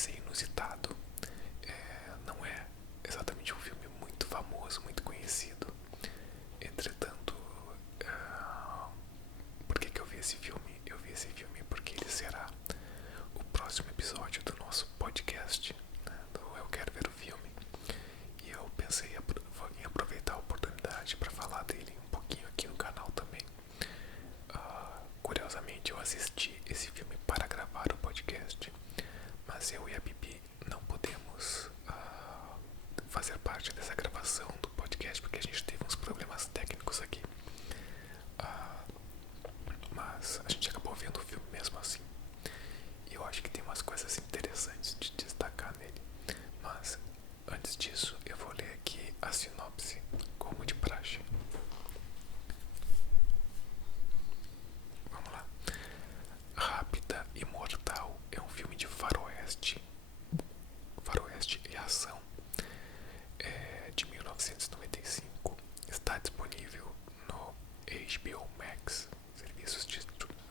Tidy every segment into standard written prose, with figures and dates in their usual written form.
ser inusitado. Não é exatamente um filme muito famoso, muito conhecido. Entretanto, por que eu vi esse filme? Eu vi esse filme porque ele será o próximo episódio do nosso podcast, né, do Eu Quero Ver o Filme. E eu pensei em aproveitar a oportunidade para falar dele um pouquinho aqui no canal também. Curiosamente, eu assisti esse filme para gravar o podcast, mas eu e a Bibi não podemos fazer parte dessa gravação do podcast porque a gente teve uns problemas técnicos aqui. Mas a gente acabou vendo o filme mesmo assim. E eu acho que tem umas coisas interessantes de destacar nele. Mas antes disso, eu vou ler aqui a sinopse, como de praxe. Vamos lá. Rápida e Mortal é um filme de faroeste e ação, de 1995. Está disponível no HBO Max,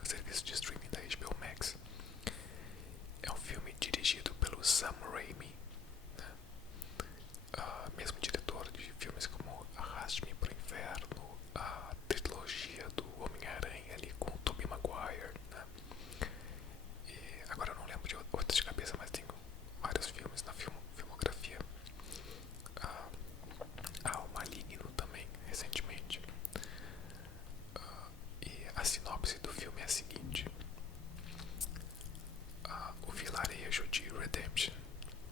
serviço de streaming da HBO Max. É um filme dirigido pelo Sam Raimi, né? Mesmo diretor de filmes como Arraste-me para o Inferno, a trilogia do Homem-Aranha ali com o Tobey Maguire, né? E agora eu não lembro de outros de cabeça, mas tem vários filmes na filmografia. O Maligno também, recentemente. E a sinopse do filme é a seguinte: o vilarejo de Redemption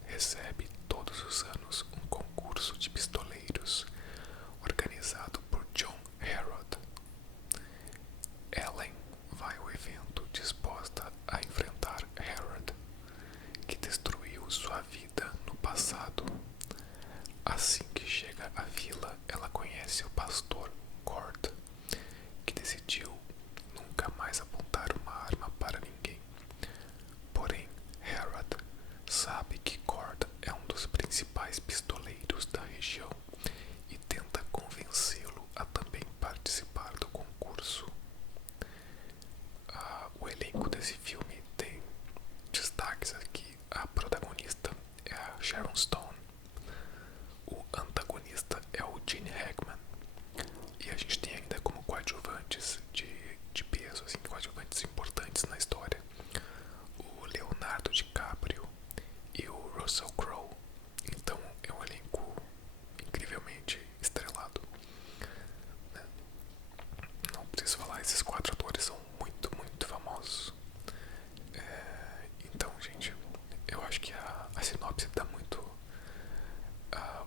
recebe todos os anos um concurso de pistoleiros organizado por John Harrod. Ellen vai ao evento disposta a enfrentar Harrod, que destruiu sua vida no passado. Assim que chega à vila, ela conhece o pastor Cord, que decidiu nunca mais apontar uma arma para ninguém. Porém, Harrod sabe que Cord é um dos principais pistoleiros da região e tenta convencê-lo a também participar do concurso. O elenco desse filme tem destaques aqui. A protagonista é a Sharon Stone, o antagonista é o Gene Hackman, e a gente tem ainda como coadjuvantes de peso, assim, coadjuvantes importantes na história, o Leonardo DiCaprio e o Russell Crowe. Então é um elenco incrivelmente estrelado, né? Não preciso falar, esses 4 atores são muito, muito famosos. Então, gente, eu acho que a sinopse dá muito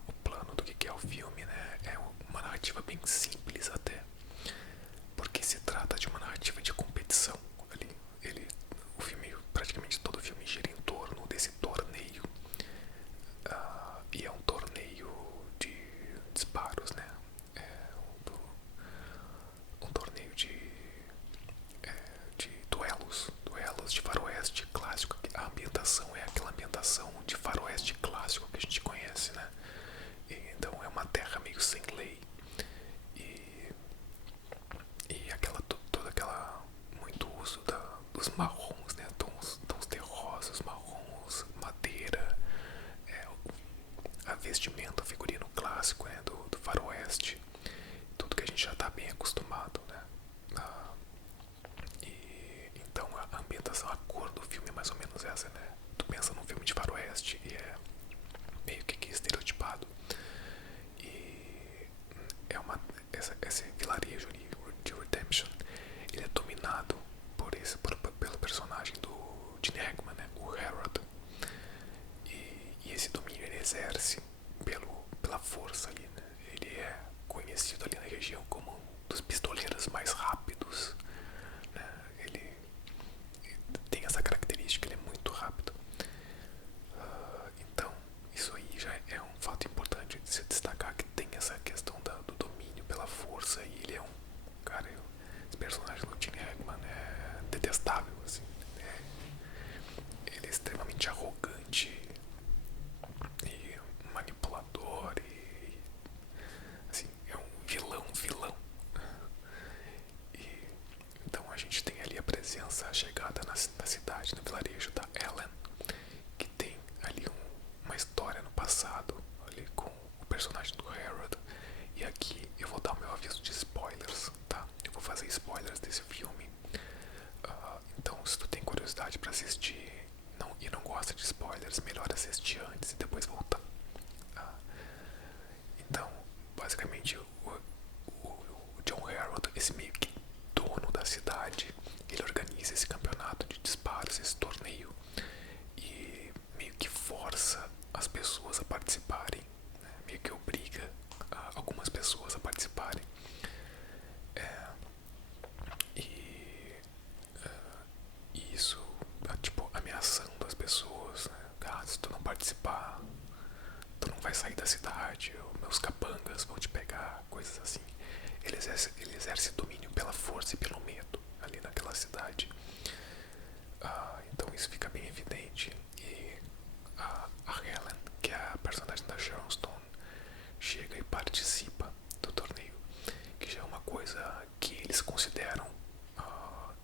o plano do que é o filme, né? É uma narrativa bem simples até, porque se trata de uma narrativa de competição. O filme, praticamente todo o filme gira em torno desse torneio, e é um torneio de disparos, né? Um torneio de duelos de faroeste clássico. A ambientação é aquela ambientação de faroeste clássico que a gente conhece, né? Então é uma terra meio sem lei e toda aquela muito uso dos marrons, né? Tons terrosos, marrons, madeira, a vestimenta, o figurino clássico, né? do faroeste, tudo que a gente já está bem acostumado, né? E então a ambientação, a cor do filme é mais ou menos essa, né? Tu pensa num filme de faroeste e é meio que estereotipado. E esse vilarejo de Redemption, ele é dominado pelo personagem do Gene Hackman, né? O Harold. E esse domínio ele exerce pela força ali, né? Ele é conhecido ali na região como um dos pistoleiros mais rápidos, né? Ele tem essa característica, ele é muito rápido. Então, isso aí já é um fato importante de se destacar, que tem essa questão do domínio pela força, e ele é um cara, esse personagem do Gene Hackman é detestável, assim, ele é extremamente arrogante e manipulador, e assim, é um vilão. E então a gente tem ali a presença, a chegada na cidade, no vilarejo da Ellen, que tem uma história no passado ali com o personagem do Harold. E aqui eu vou dar o meu aviso de spoilers, tá? Eu vou fazer spoilers desse filme. Então, se tu tem curiosidade pra assistir e não gosta de spoilers, melhor assistir antes e depois voltar. Então, basicamente, o John Harold, esse meio que dono da cidade, ele organiza esse campeonato de disparos, esse torneio, e meio que força as pessoas a participarem, né? Meio que obriga algumas pessoas a participarem. E isso, tipo, ameaçando as pessoas, né? Se tu não participar, tu não vai sair da cidade, meus capangas vão te pegar, coisas assim. Ele exerce domínio pela força e pelo medo ali naquela cidade. Então isso fica bem evidente. E a Helen, que é a personagem da Sharon Stone, chega e participa do torneio, que já é uma coisa que eles consideram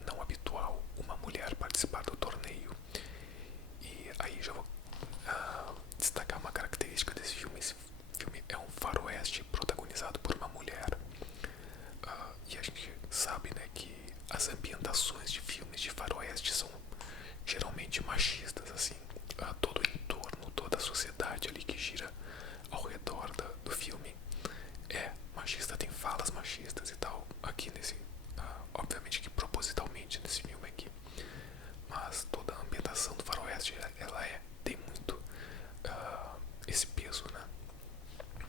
não habitual, uma mulher participar do torneio. E aí já vou destacar uma característica desse filme. Esse filme é um faroeste protagonizado por uma mulher. E a gente sabe, né, que as ambientações de filmes de faroeste são geralmente machistas, assim. Todo o entorno, toda a sociedade ali que gira ao redor do filme é machista, tem falas machistas e tal. Aqui nesse, obviamente que propositalmente nesse filme aqui, mas toda a ambientação do faroeste, ela tem muito esse peso, né?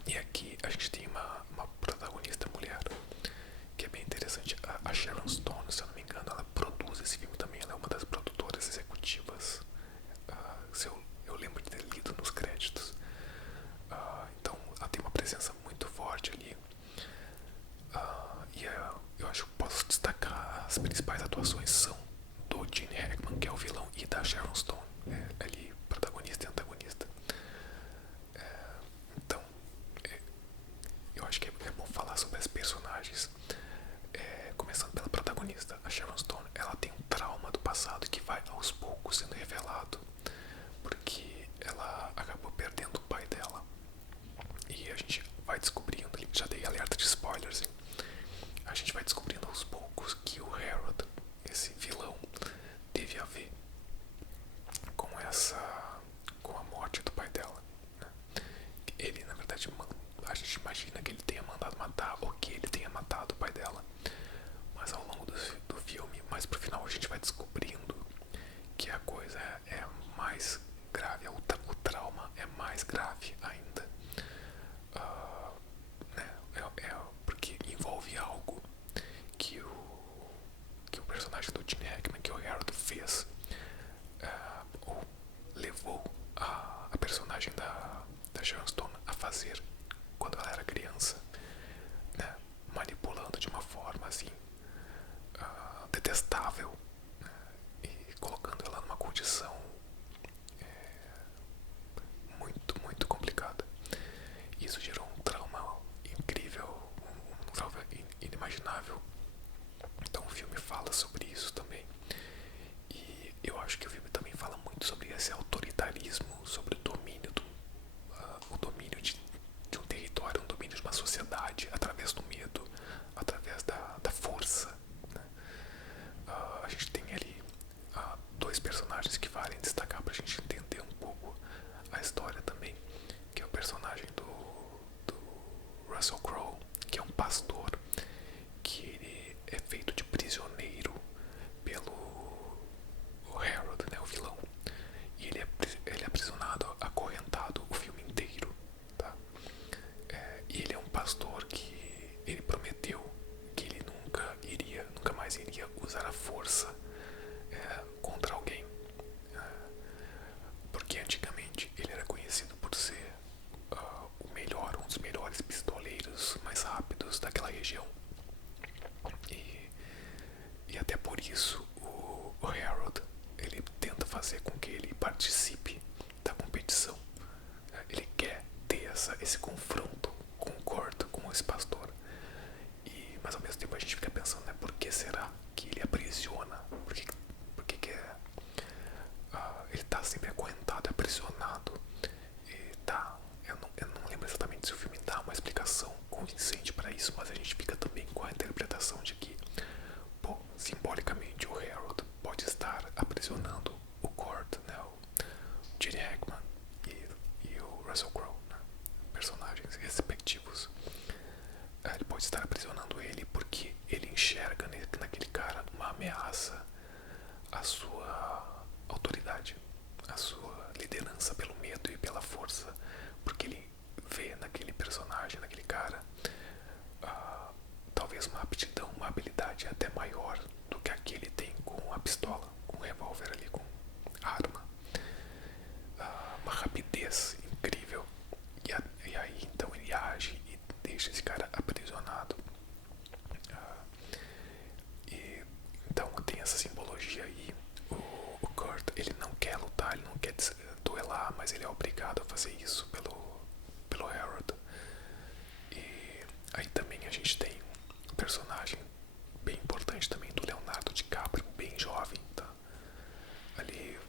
E aqui a gente tem uma protagonista mulher, que é bem interessante. A Sharon Stone, se eu não me engano, ela produz esse filme também. Ela é uma das produtoras executivas. Eu lembro de ter lido nos créditos. Então ela tem uma presença muito forte ali. E eu acho que posso destacar as principais atuações são do Gene Hackman, que é o vilão, e da Sharon Stone, ali protagonista e antagonista. Então eu acho que é bom falar sobre as personagens. Começando pela protagonista, a Sharon Stone. Ela tem um trauma do passado que vai aos poucos sendo revelado, porque ela acabou perdendo o pai dela. E a gente vai descobrindo, já dei alerta de spoilers, hein? A gente vai descobrindo aos poucos que o Harold, esse vilão, teve a ver com a morte do pai dela, né? Ele, na verdade, a gente imagina que ele tenha mandado matar, ou que ele tenha matado o pai dela. Mas ao longo do filme, mais pro final, a gente vai descobrindo que a coisa é mais grave, o trauma é mais grave ainda. Né? Porque envolve algo que o personagem do Gene Hackman, que o Harold fez, ou levou a personagem da Sharon Stone a fazer quando ela era criança, né? Manipulando de uma forma assim detestável, né? E colocando ela numa condição muito, muito complicada. Isso gerou um trauma incrível, um trauma inimaginável. Então o filme fala sobre isso também. E eu acho que o filme também fala muito sobre esse autoritarismo, sobre o domínio o domínio de um território, um domínio de uma sociedade através do medo, através da força, né? A gente tem ali dois personagens que valem destacar pra gente entender um pouco a história também, que é o personagem do Russell Crowe, que é um pastor, que ele é feito de prisioneiro pelo Harold, né, o vilão. E ele é aprisionado, acorrentado o filme inteiro, tá? E ele é um pastor que ele prometeu que ele nunca mais iria usar a força contra alguém, porque antigamente ele era conhecido por ser o melhor, um dos melhores pistoleiros mais rápidos daquela região. E até por isso o Harold, ele tenta fazer com que ele participe da competição. Ele quer ter esse confronto com esse pastor. Mas ao mesmo tempo a gente fica pensando, né, por que será que ele aprisiona? Por que ele está sempre acorrentado, aprisionado? convincente para isso, mas a gente fica também com a interpretação de que, pô, simbolicamente o Harold pode estar aprisionando o Kurt, né, o Gene Hackman e o Russell Crowe, né, personagens respectivos. Ele pode estar aprisionando ele porque ele enxerga naquele cara uma ameaça à sua autoridade, à sua liderança pelo medo e pela força, porque ele vê naquele personagem, naquele cara, talvez uma aptidão, uma habilidade até maior do que a que ele tem com a pistola, com o revólver ali, com a arma. Uma rapidez incrível. E aí então ele age e deixa esse cara aprisionado. E então tem essa simbologia aí. O Kurt, ele não quer lutar, ele não quer duelar, mas ele é obrigado a fazer isso pelo Harold. E aí também a gente tem um personagem bem importante também do Leonardo DiCaprio, bem jovem, tá? Ali,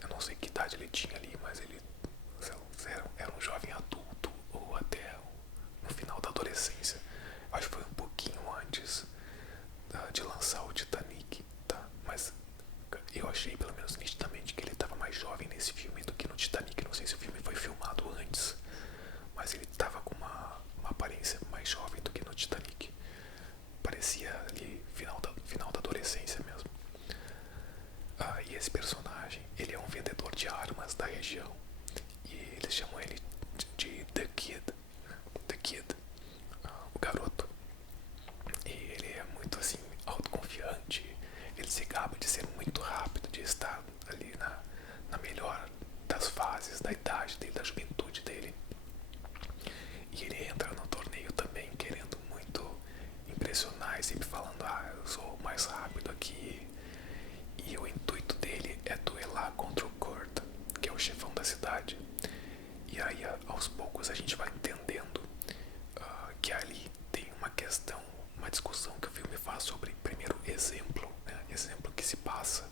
eu não sei que idade ele tinha ali, mas ele era um jovem adulto ou até no final da adolescência. Acho que foi um pouquinho antes de lançar o Titanic, tá? Mas eu achei pelo menos nitidamente que ele estava mais jovem nesse filme do que no Titanic. Não sei se o filme foi filmado antes, mas ele estava com uma aparência mais jovem do que no Titanic. Parecia ali final da adolescência mesmo. E esse personagem, ele é um vendedor de armas da região e eles chamam ele de The Kid, o garoto. E ele é muito assim autoconfiante, ele se gaba de ser muito rápido, de estar ali na melhor das fases da idade dele, da juventude dele. E ele entra no torneio também querendo muito impressionar, sempre falando, eu sou o mais rápido aqui. E o intuito dele é duelar contra o Kurt, que é o chefão da cidade. E aí aos poucos a gente vai entendendo que ali tem uma questão, uma discussão que o filme faz sobre, primeiro, exemplo, né? Exemplo que se passa,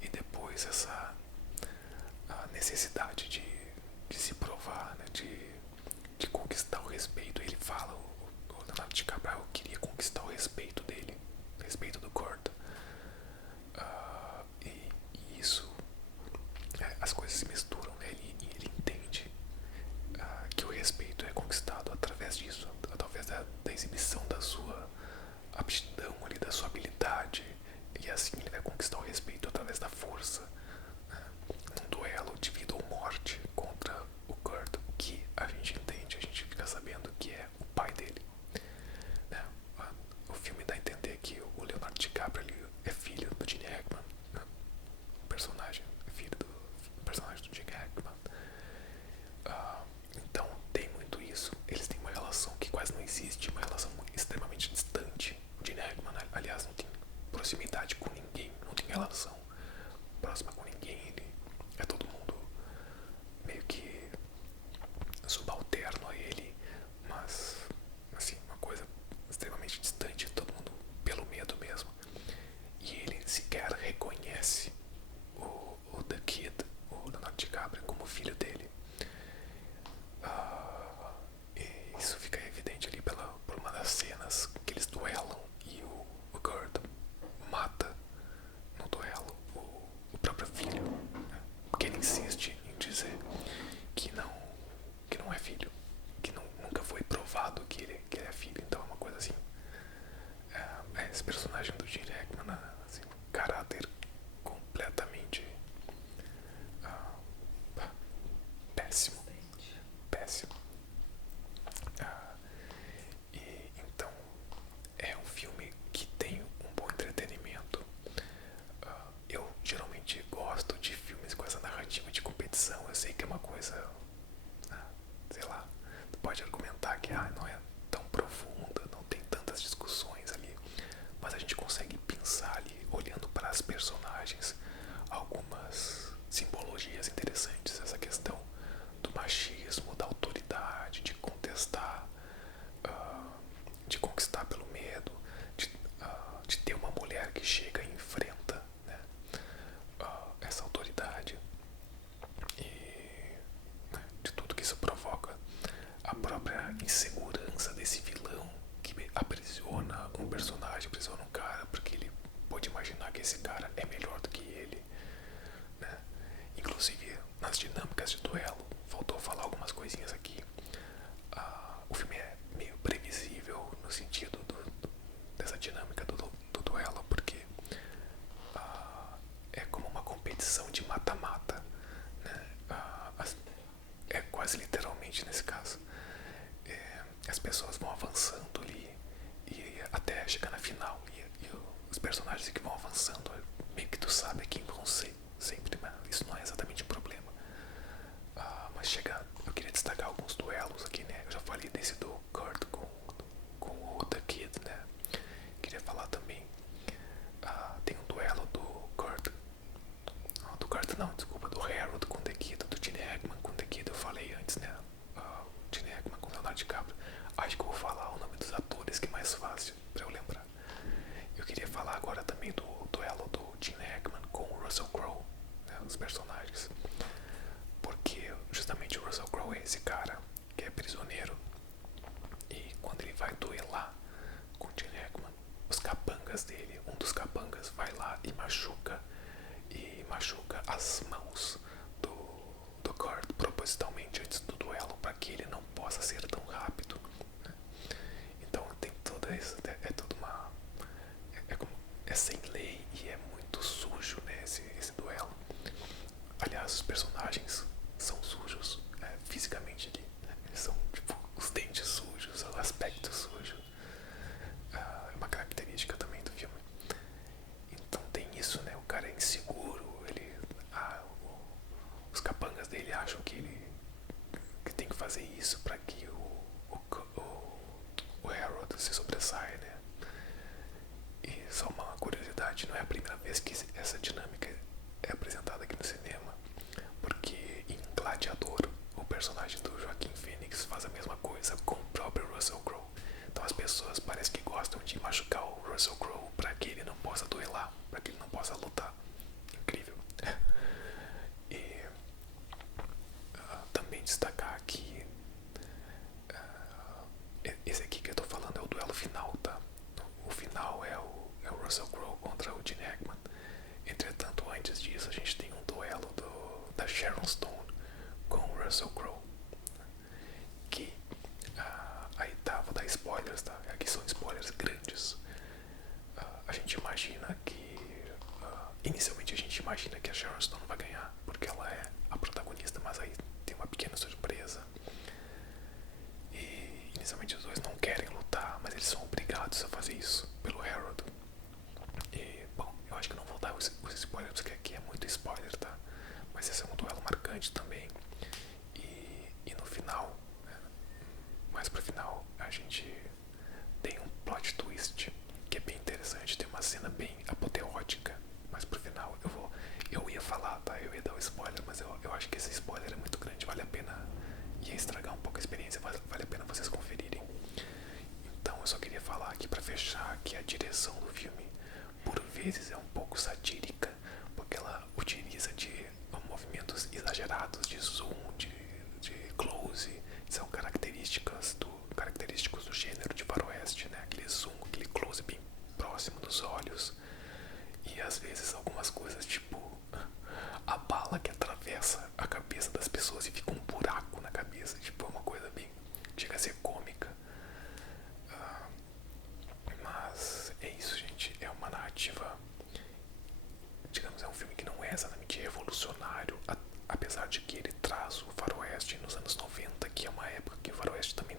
e depois essa necessidade de se provar, né? de conquistar o respeito. Ele fala, o Leonardo DiCaprio queria conquistar o respeito dele, o respeito do Kurt. E isso, as coisas se misturam, né? E ele entende que o respeito é conquistado através disso, através da exibição da sua aptidão ali, da sua habilidade, e assim ele vai conquistar o respeito através da força, né? Num duelo de vida ou morte contra o Kurt, que a gente entende, a gente fica sabendo que é o pai dele, né? O filme dá a entender que o Leonardo DiCaprio ali é filho do Gene Hackman, né? O personagem é filho do personagem do Gene Hackman. Então tem muito isso. Eles têm uma relação que quase não existe, uma relação extremamente distante. O Gene Hackman, aliás, não tem proximidade com ninguém, não tem relação próxima com ninguém. Ele é todo mundo meio que subalterno a ele, mas assim, uma coisa extremamente distante, todo mundo pelo medo mesmo. E ele sequer reconhece o The Kid, o Leonardo DiCaprio, como filho dele. E isso fica evidente ali por uma das cenas que eles duelam e o Kurt mata no duelo o próprio filho, né? Porque ele insiste em dizer que não é filho, que nunca foi provado que ele é filho. Então é uma coisa assim, esse personagem do Gene Hackman, assim, caráter completamente péssimo, péssimo. E então é um filme que tem um bom entretenimento. Eu geralmente gosto de filmes com essa narrativa de competição. Eu sei que é uma coisa, sei lá, tu pode argumentar que não é tão profunda, não tem tantas discussões ali, mas a gente consegue pensar ali, olhando para as personagens, algumas simbologias interessantes. Essa questão do machismo, da autoridade, de contestar, de conquistar pelo medo, de ter uma mulher que chega e enfrenta, né, essa autoridade, e, né, de tudo que isso provoca, a própria insegurança desse vilão edição de mata-mata, né? É quase literalmente nesse caso. As pessoas vão avançando ali e até chegar na final. E os personagens que vão avançando, meio que tu sabe quem vão ser sempre, mas isso não é exatamente um problema. Mas chega, eu queria destacar alguns duelos aqui, né? Eu já falei desse do Kurt com o The Kid, né? Queria falar também. Tem um duelo do Kurt. Não, do Kurt não, desculpa, do Harold com o The Kid, do Gene Hackman com o The Kid, eu falei antes, né? Gene Hackman com Leonardo DiCaprio. Acho que eu vou falar o nome dos atores que é mais fácil pra eu lembrar. Eu queria falar agora também do duelo do Gene Hackman com o Russell Crowe, né? Os personagens. Porque justamente o Russell Crowe é esse cara que é prisioneiro. E quando ele vai duelar com o Gene Hackman, os capangas dele, um dos capangas vai lá e machuca as mãos do Kurt propositalmente antes do duelo para que ele não possa ser tão rápido, né? Então tem toda isso, é toda uma é sem lei e é muito sujo, né, esse duelo. Aliás, os personagens são sujos, né, fisicamente ali, né? Eles são tipo os dentes sujos, o aspecto sujo. É uma característica também do filme. Então tem isso, né? O cara é inseguro, os capangas dele acham que ele tem que fazer isso para que o Harold se sobressaia, né? E só uma curiosidade, não é a primeira vez que essa dinâmica é apresentada aqui no cinema, porque em Gladiador o personagem do Joaquin Phoenix faz a mesma coisa com o próprio Russell Crowe. Então as pessoas parecem que gostam de machucar o Russell Crowe para que ele não possa duelar, para que ele não possa lutar. Incrível. E também destacar aqui, esse aqui que eu tô falando é o duelo final, tá? O final é o Russell Crowe contra o Gene Hackman. Entretanto, antes disso, a gente tem um duelo da Sharon Stone com o Russell Crowe, que aí tá, vou dar spoilers, tá? Aqui são spoilers grandes. A gente imagina que inicialmente a gente imagina que a Sharon Stone vai ganhar porque ela é a protagonista, mas aí tem uma pequena surpresa. E inicialmente os dois não querem lutar, mas eles são obrigados a fazer isso pelo Harold. E bom, eu acho que não vou dar os spoilers porque aqui é muito spoiler, tá? Mas esse é um duelo marcante também. E no final, mais pro final, a gente tem um plot twist que é bem interessante, tem uma cena bem apoteótica. Mas pro final eu ia falar, tá? Eu ia dar o spoiler, mas eu acho que esse spoiler é muito grande, vale a pena, ia estragar um pouco a experiência, vale a pena vocês conferirem. Então eu só queria falar aqui pra fechar que a direção do filme por vezes é um pouco satírica, porque ela utiliza de movimentos exagerados de zoom, de close, são característicos do gênero de faroeste, né? Aquele zoom, aquele close bem próximo dos olhos. E às vezes algumas coisas tipo a bala que atravessa a cabeça das pessoas e fica um buraco na cabeça, tipo, é uma coisa bem, chega a ser cômica. Mas é isso, gente, é uma narrativa, digamos, é um filme que não é exatamente revolucionário, apesar de que ele traz o faroeste nos anos 90, que é uma época que o faroeste também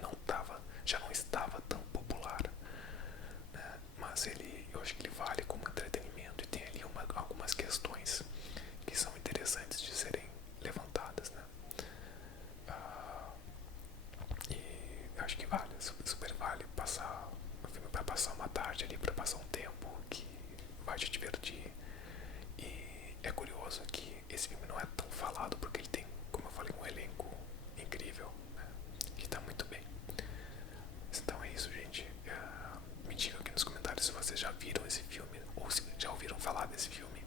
já não estava tão popular, né? Mas eu acho que ele vale como entretenimento e tem ali algumas questões que são interessantes de serem levantadas, né? E eu acho que vale, super vale passar um filme para passar uma tarde ali, para passar um tempo que vai te divertir. E é curioso que esse filme não é tão falado porque ele tem, como eu falei, um elenco incrível, né? E tá muito bem. Então é isso, gente. Me digam aqui nos comentários se vocês já viram esse filme ou se já ouviram falar desse filme.